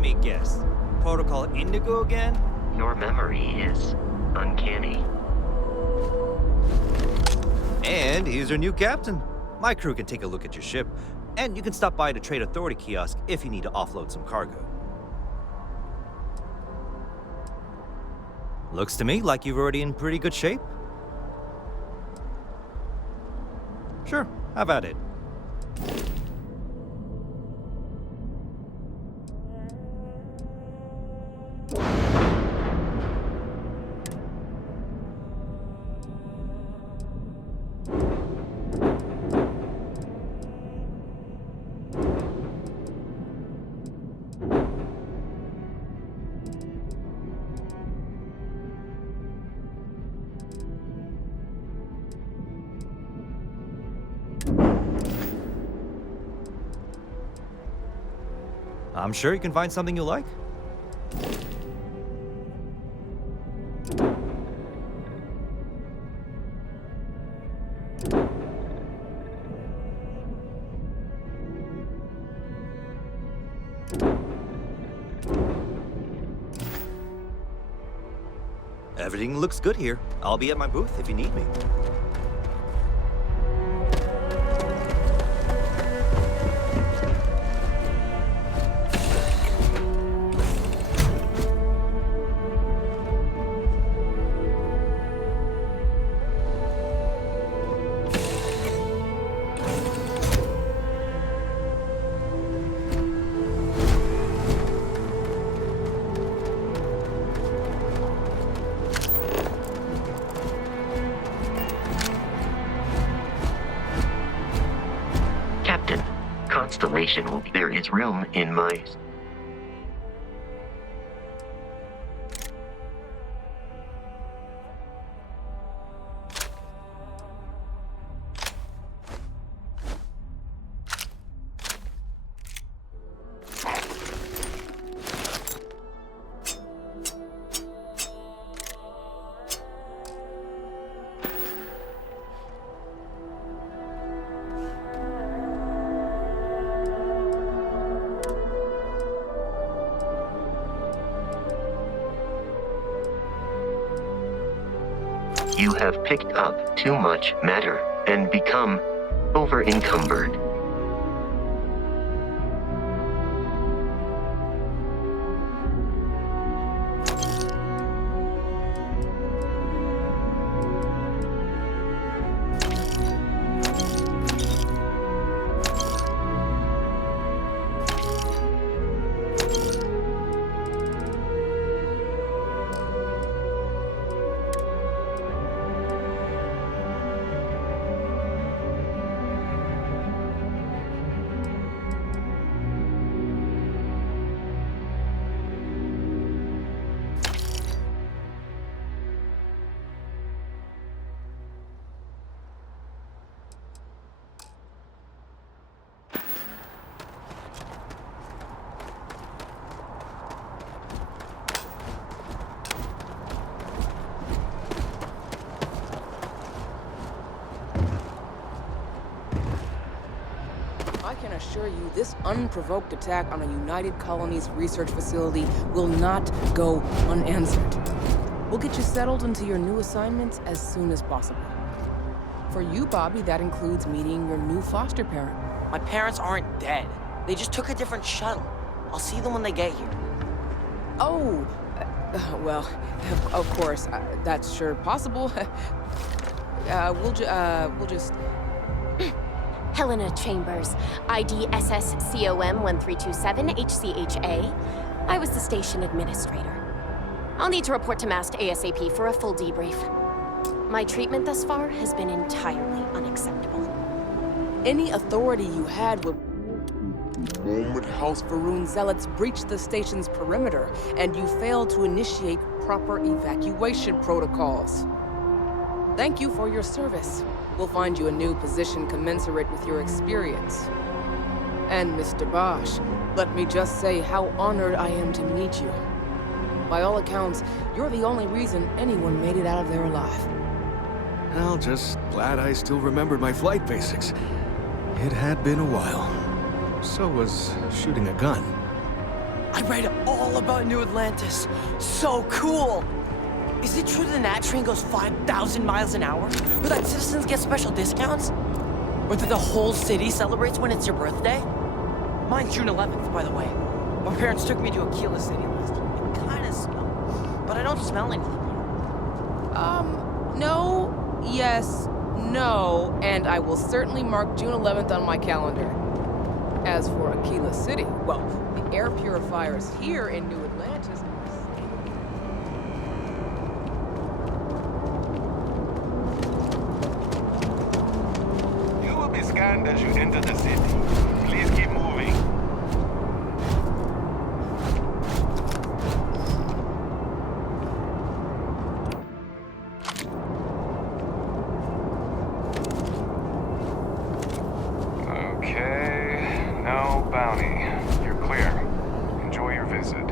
me guess. Protocol Indigo again? Your memory is uncanny. And here's your new captain. My crew can take a look at your ship, and you can stop by the Trade Authority kiosk if you need to offload some cargo. Looks to me like you're already in pretty good shape. Sure, have at it. I'm sure you can find something you like. Everything looks good here. I'll be at my booth if you need me. Captain, Constellation will be. There is room in my... You have picked up too much matter and become over-encumbered. I can assure you this unprovoked attack on a United Colonies research facility will not go unanswered. We'll get you settled into your new assignments as soon as possible. For you, Bobby, that includes meeting your new foster parent. My parents aren't dead. They just took a different shuttle. I'll see them when they get here. Oh, well, of course, that's sure possible. We'll just... Helena Chambers, ID SSCOM 1327 HCHA. I was the station administrator. I'll need to report to MAST ASAP for a full debrief. My treatment thus far has been entirely unacceptable. Any authority you had would... moment House Varun zealots breached the station's perimeter, and you failed to initiate proper evacuation protocols. Thank you for your service. We'll find you a new position commensurate with your experience. And Mr. Bosch, let me just say how honored I am to meet you. By all accounts, you're the only reason anyone made it out of there alive. Well, just glad I still remembered my flight basics. It had been a while. So was shooting a gun. I read all about New Atlantis. So cool! Is it true the Nat train goes 5,000 miles an hour? Or that citizens get special discounts? Or that the whole city celebrates when it's your birthday? Mine's June 11th, by the way. My parents took me to Aquila City last year. It kinda smelled, but I don't smell anything. No, yes, no, and I will certainly mark June 11th on my calendar. As for Aquila City, well, the air purifiers here in New Atlantis... You will be scanned as you enter the city. Please keep moving. Okay, no bounty. You're clear. Enjoy your visit.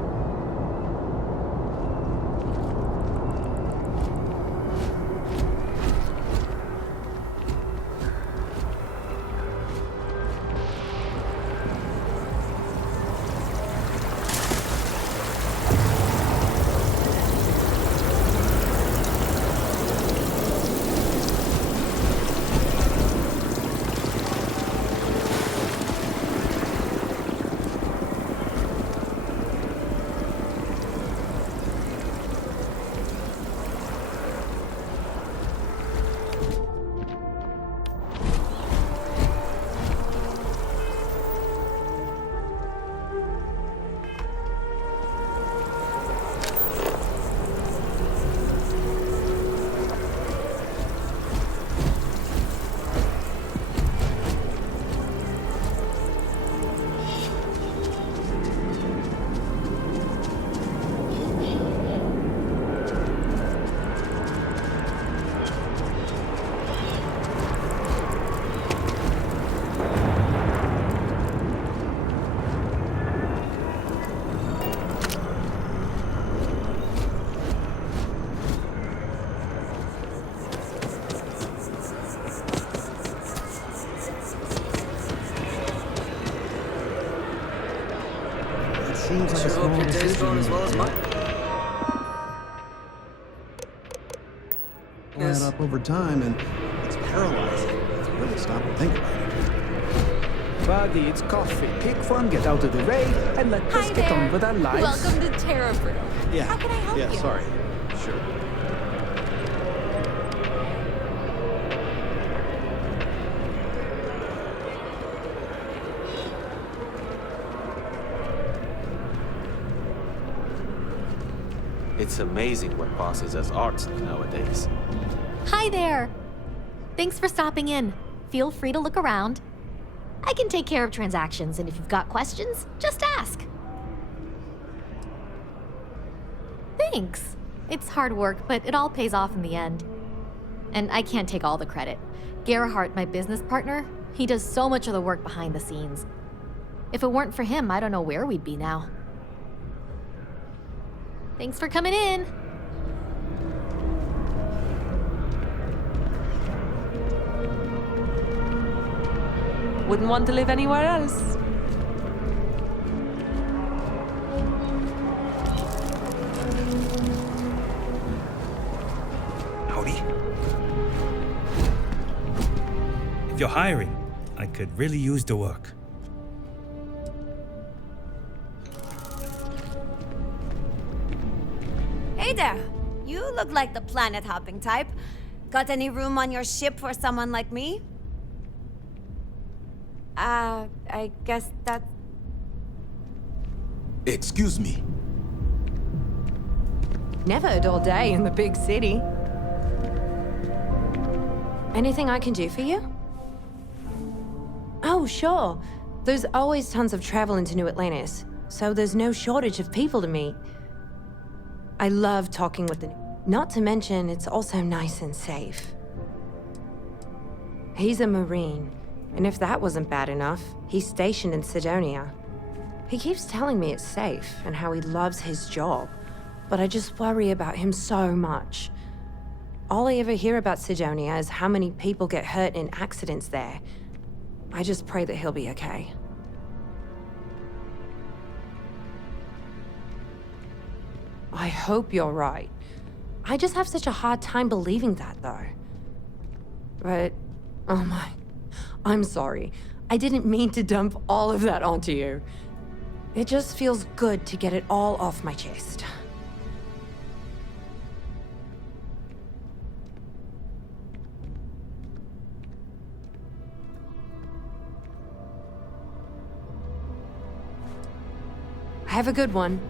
Seems like a small decision. as well as mine. Add up over time, and it's paralyzing if you really stop and think about it. Buddy, it's coffee. Pick one, get out of the way, and let us get on with our lives. Welcome to Terra Brew. Yeah. How can I help yeah, you? sorry. Sure. It's amazing what passes as art nowadays. Hi there. Thanks for stopping in. Feel free to look around. I can take care of transactions, and if you've got questions, just ask. Thanks. It's hard work, but it all pays off in the end. And I can't take all the credit. Gerhardt, my business partner, he does so much of the work behind the scenes. If it weren't for him, I don't know where we'd be now. Thanks for coming in. Wouldn't want to live anywhere else. Howdy. If you're hiring, I could really use the work. Hey there! You look like the planet-hopping type. Got any room on your ship for someone like me? I guess that's... Excuse me. Never a dull day in the big city. Anything I can do for you? Oh, sure. There's always tons of travel into New Atlantis, so there's no shortage of people to meet. I love talking with the... Not to mention, it's also nice and safe. He's a Marine, and if that wasn't bad enough, he's stationed in Sidonia. He keeps telling me it's safe and how he loves his job, but I just worry about him so much. All I ever hear about Sidonia is how many people get hurt in accidents there. I just pray that he'll be okay. I hope you're right. I just have such a hard time believing that, though. But, oh my, I'm sorry. I didn't mean to dump all of that onto you. It just feels good to get it all off my chest. Have a good one.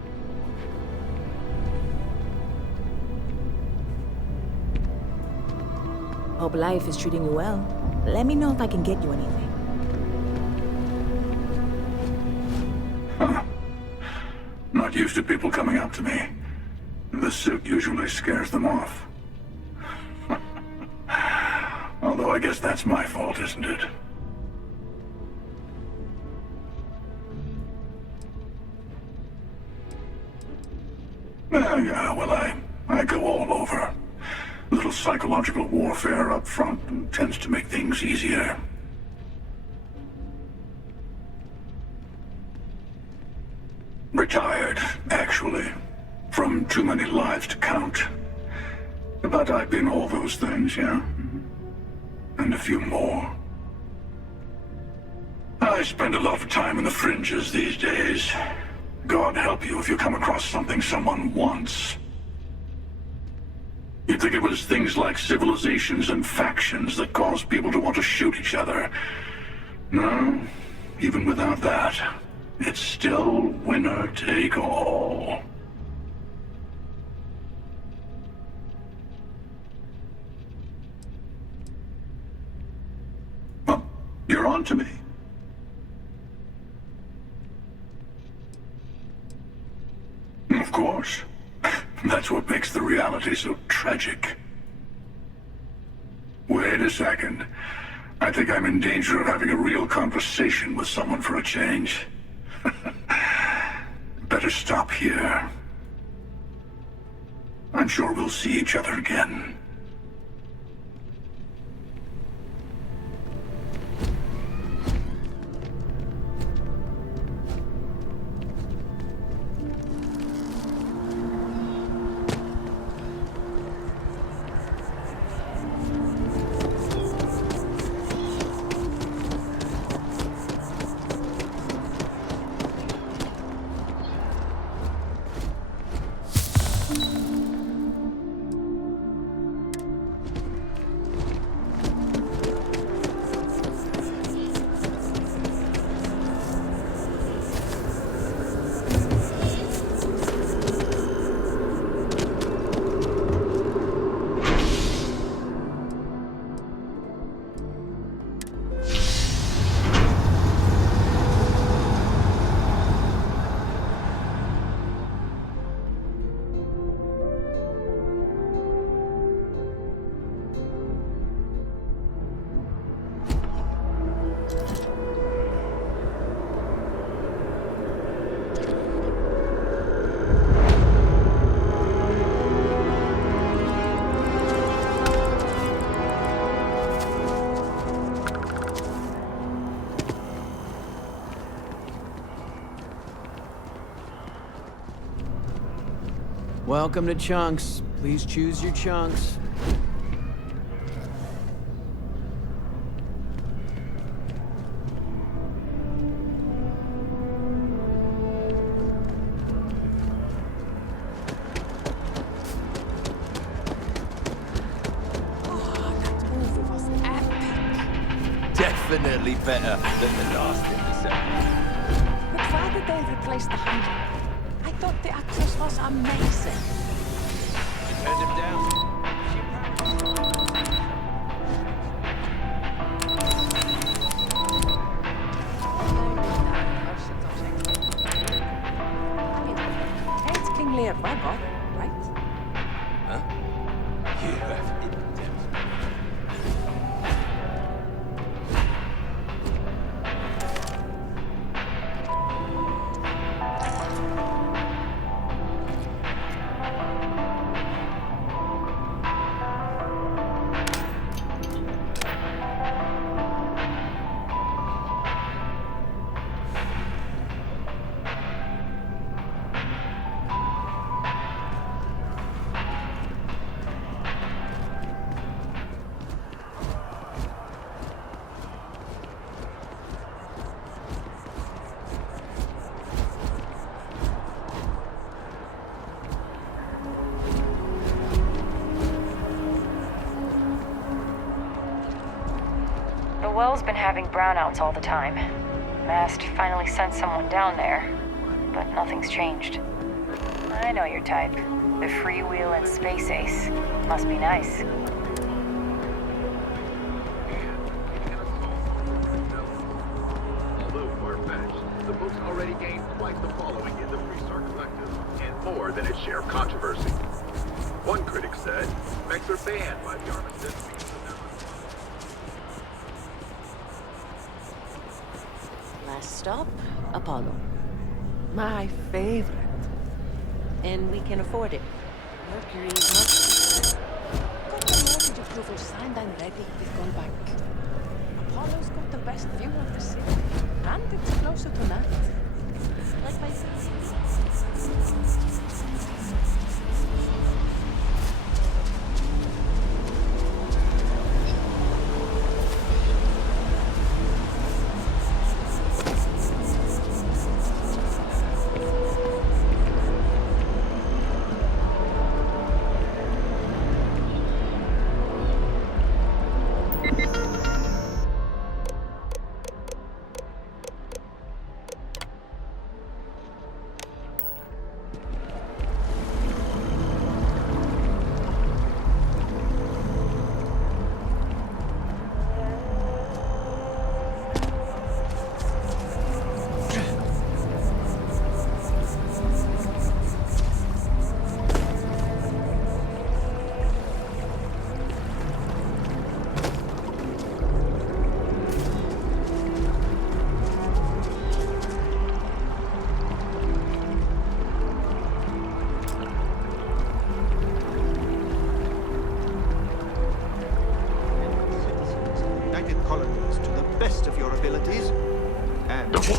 Hope life is treating you well. Let me know if I can get you anything. Not used to people coming up to me. The suit usually scares them off. Although I guess that's my fault, isn't it? Yeah, well, I go all over. A little psychological warfare up front tends to make things easier. Retired, actually. From too many lives to count. But I've been all those things, yeah? And a few more. I spend a lot of time in the fringes these days. God help you if you come across something someone wants. You'd think it was things like civilizations and factions that cause people to want to shoot each other. No, even without that, it's still winner take all. Well, you're on to me. Of course. That's what makes the reality so tragic. Wait a second. I think I'm in danger of having a real conversation with someone for a change. Better stop here. I'm sure we'll see each other again. Welcome to Chunks. Please choose your chunks. Definitely better than the last interceptor. But why did they replace the hunter? I thought the actress was amazing. You turned him down. It's King Lear robot, right? Huh? You have hidden depths. The well's been having brownouts all the time. Mast finally sent someone down there, but nothing's changed. I know your type. The freewheel and space ace. Must be nice. Although far-fetched, the book's already gained quite the following in the Freestar Collective, and more than its share of controversy. One critic said, "Mechs are banned by the armistice." Last stop, Apollo. My favorite. And we can afford it. Mercury must. Got the mortgage approval signed and ready. We've gone back. Apollo's got the best view of the city. And it's closer to that. Like my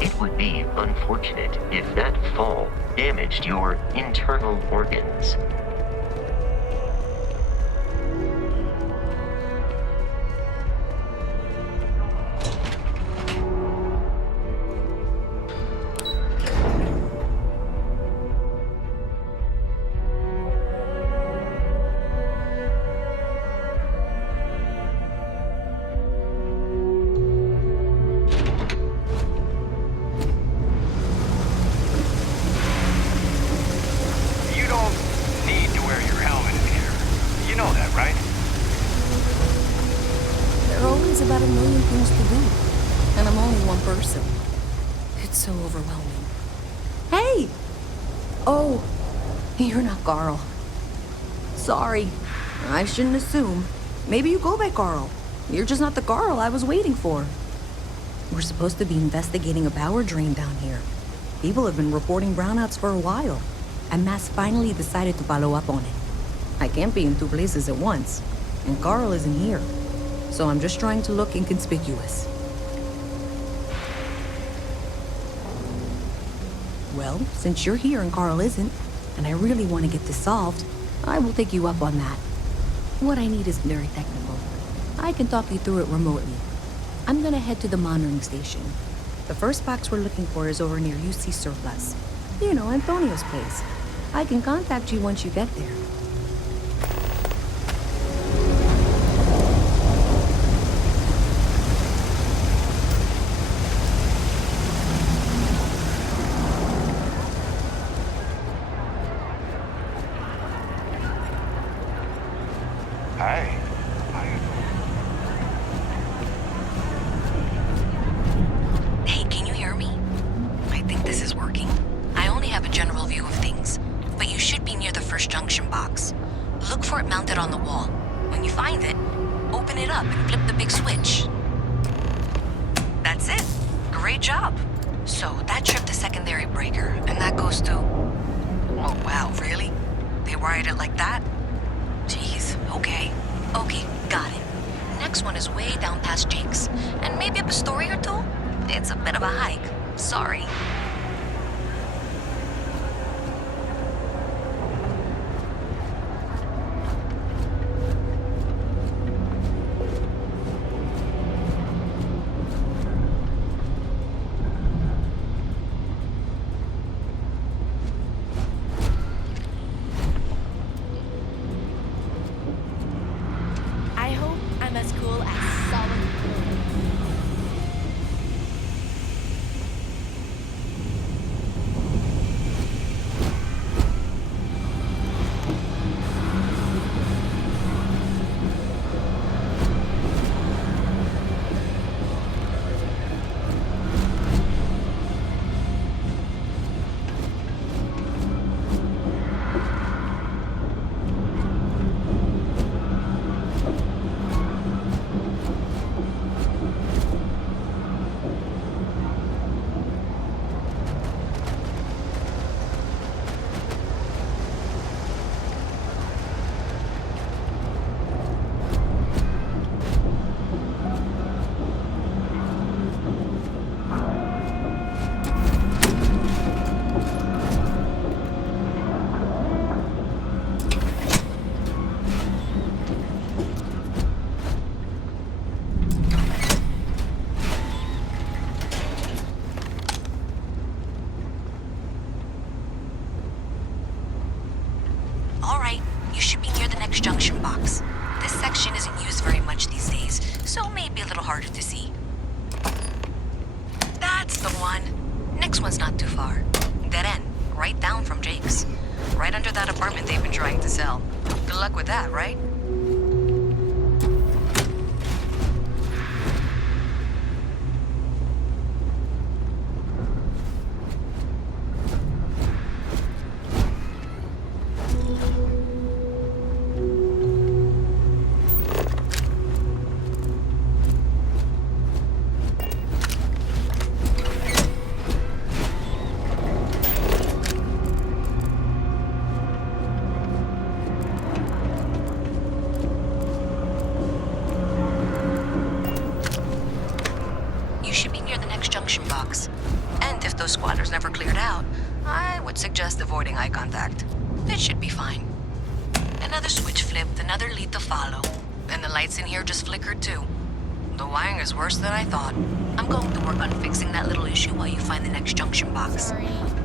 It would be unfortunate if that fall damaged your internal organs. About a million things to do, and I'm only one person. It's so overwhelming. Hey! Oh, you're not Carl. Sorry, I shouldn't assume. Maybe you go by Carl. You're just not the Carl I was waiting for. We're supposed to be investigating a power drain down here. People have been reporting brownouts for a while, and Mass finally decided to follow up on it. I can't be in two places at once, and Carl isn't here. So I'm just trying to look inconspicuous. Well, since you're here and Carl isn't, and I really want to get this solved, I will take you up on that. What I need is very technical. I can talk you through it remotely. I'm gonna head to the monitoring station. The first box we're looking for is over near UC Surplus. You know, Antonio's place. I can contact you once you get there. Hi. Hey, can you hear me? I think this is working. I only have a general view of things, but you should be near the first junction box. Look for it mounted on the wall. When you find it, open it up and flip the big switch. That's it. Great job. So that tripped the secondary breaker, and that goes to... Oh, wow, really? They wired it like that? Jeez, okay. Okay, got it. Next one is way down past Jake's, and maybe up a story or two? It's a bit of a hike. Sorry. I hope I'm as cool as Solomon. little harder to see. That's the one. Next one's not too far. Dead end, right down from Jake's. Right under that apartment they've been trying to sell. Good luck with that, right? You should be near the next junction box. And if those squatters never cleared out, I would suggest avoiding eye contact. It should be fine. Another switch flipped, another lead to follow. And the lights in here just flickered too. The wiring is worse than I thought. I'm going to work on fixing that little issue while you find the next junction box.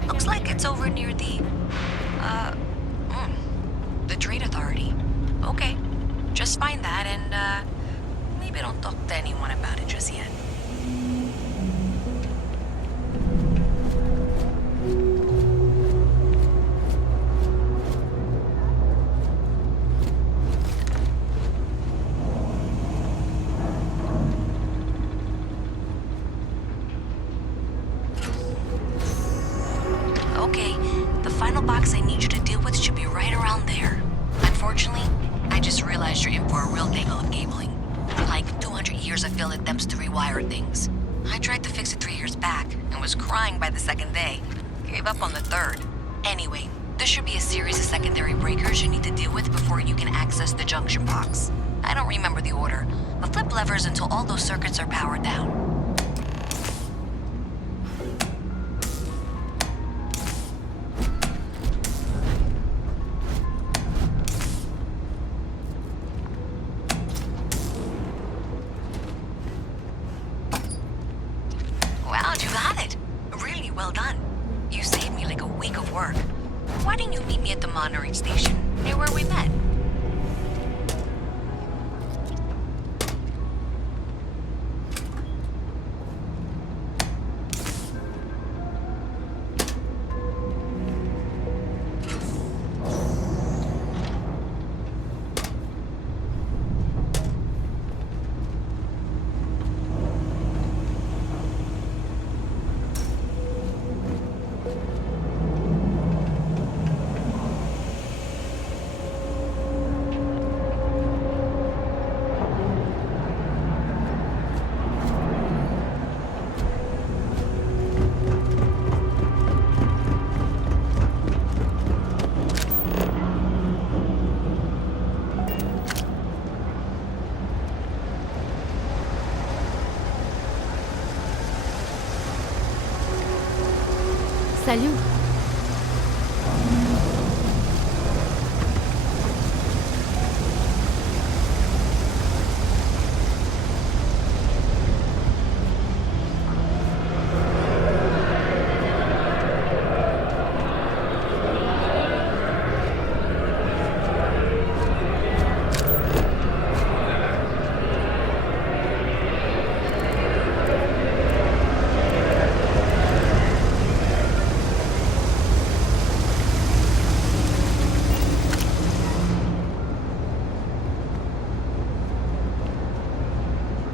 Looks like it's over near the Trade Authority. Okay, just find that and, maybe don't talk to anyone about it just yet. Okay, the final box I need you to deal with should be right around there. Unfortunately, I just realized you're in for a real tangle of cabling. Like 200 years of field attempts to rewire things. I tried to fix it 3 years back and was crying by the second day. Gave up on the third. Anyway, there should be a series of secondary breakers you need to deal with before you can access the junction box. I don't remember the order, but flip levers until all those circuits are powered down. Wow, you got it. Really well done. You saved me like a week of work. Why didn't you meet me at the monitoring station, near where we met? Salut.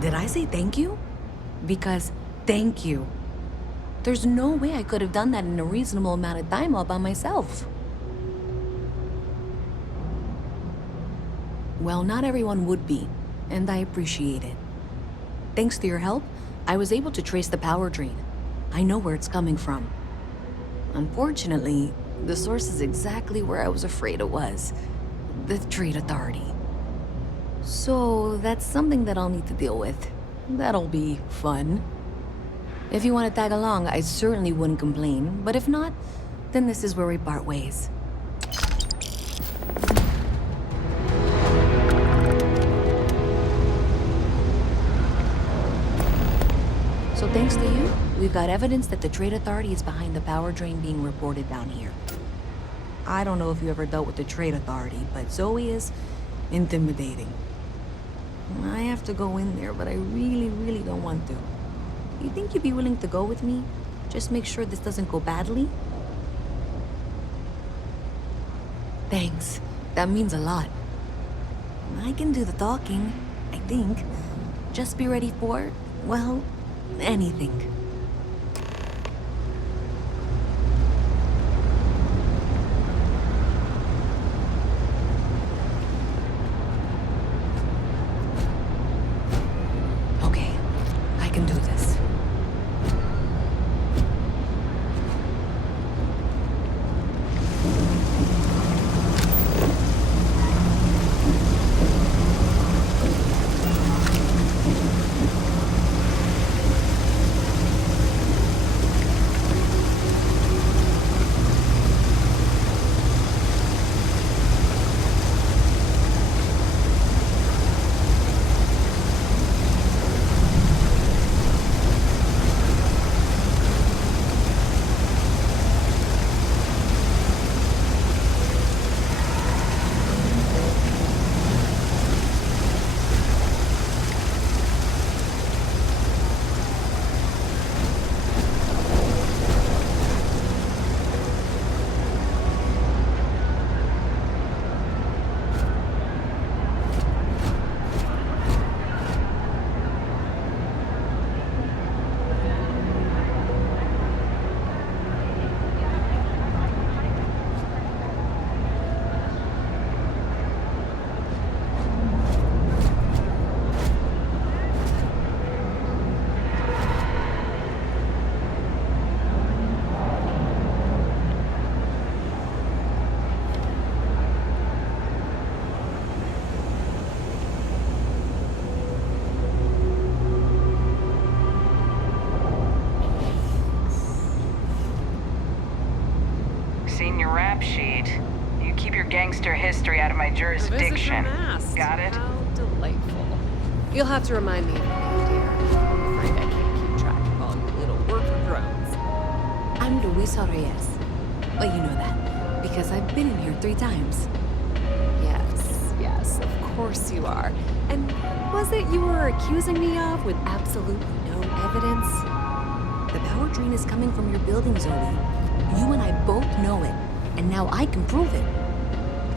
Did I say thank you? Because thank you. There's no way I could have done that in a reasonable amount of time all by myself. Well, not everyone would be, and I appreciate it. Thanks to your help, I was able to trace the power drain. I know where it's coming from. Unfortunately, the source is exactly where I was afraid it was. The Trade Authority. So that's something that I'll need to deal with. That'll be fun. If you want to tag along, I certainly wouldn't complain, but if not, then this is where we part ways. So thanks to you, we've got evidence that the Trade Authority is behind the power drain being reported down here. I don't know if you ever dealt with the Trade Authority, but Zoe is intimidating. I have to go in there, but I really, really don't want to. You think you'd be willing to go with me? Just make sure this doesn't go badly? Thanks. That means a lot. I can do the talking, I think. Just be ready for, well, anything. Okay, I can do this. Seen your rap sheet. You keep your gangster history out of my jurisdiction. Got it? How delightful. You'll have to remind me of your name, dear. I'm afraid I can't keep track of all your little worker drones. I'm Luisa Reyes. But you know that, because I've been in here 3 times. Yes, of course you are. And was it you were accusing me of with absolutely no evidence? The power drain is coming from your building, Zoe. You and I both know it, and now I can prove it.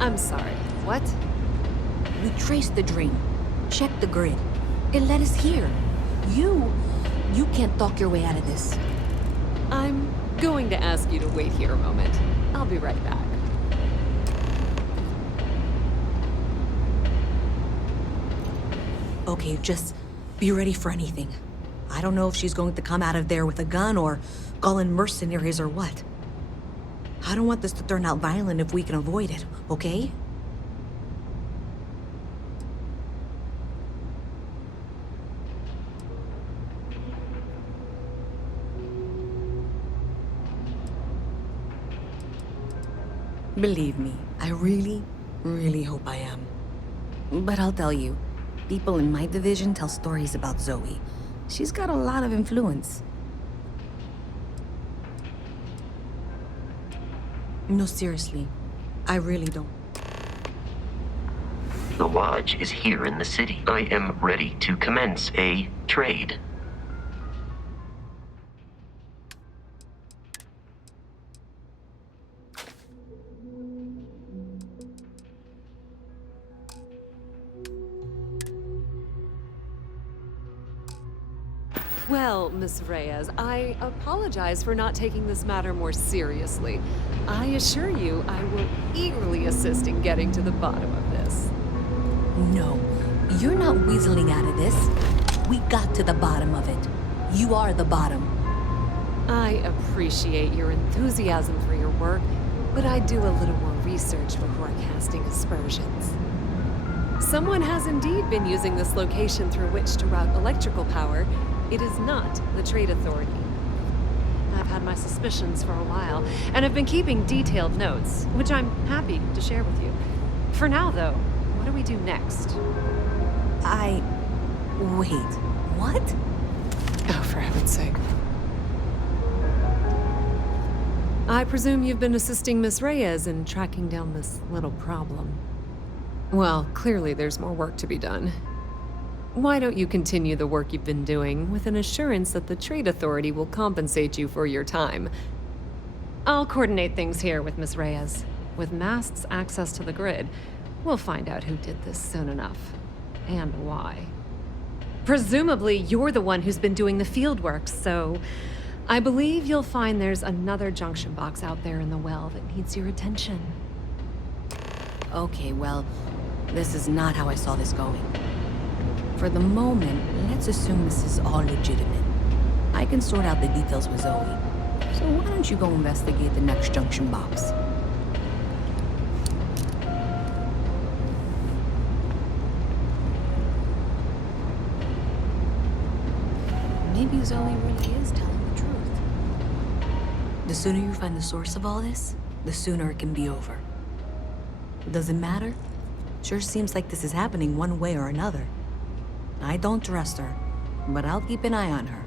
I'm sorry, what? We traced the drain, checked the grid. It led us here. You can't talk your way out of this. I'm going to ask you to wait here a moment. I'll be right back. Okay, just be ready for anything. I don't know if she's going to come out of there with a gun or call in mercenaries or what. I don't want this to turn out violent if we can avoid it, okay? Believe me, I really, really hope I am. But I'll tell you, people in my division tell stories about Zoe. She's got a lot of influence. No, seriously. I really don't. The lodge is here in the city. I am ready to commence a trade. Well, Miss Reyes, I apologize for not taking this matter more seriously. I assure you I will eagerly assist in getting to the bottom of this. No, you're not weaseling out of this. We got to the bottom of it. You are the bottom. I appreciate your enthusiasm for your work, but I do a little more research before casting aspersions. Someone has indeed been using this location through which to route electrical power. It is not the Trade Authority. I've had my suspicions for a while, and have been keeping detailed notes, which I'm happy to share with you. For now, though, what do we do next? Wait, what? Oh, for heaven's sake. I presume you've been assisting Miss Reyes in tracking down this little problem. Well, clearly there's more work to be done. Why don't you continue the work you've been doing with an assurance that the Trade Authority will compensate you for your time? I'll coordinate things here with Ms. Reyes. With Mast's access to the grid, we'll find out who did this soon enough. And why. Presumably, you're the one who's been doing the field work, so I believe you'll find there's another junction box out there in the well that needs your attention. Okay, well, this is not how I saw this going. For the moment, let's assume this is all legitimate. I can sort out the details with Zoe. So why don't you go investigate the next junction box? Maybe Zoe really is telling the truth. The sooner you find the source of all this, the sooner it can be over. Does it matter? Sure seems like this is happening one way or another. I don't trust her, but I'll keep an eye on her.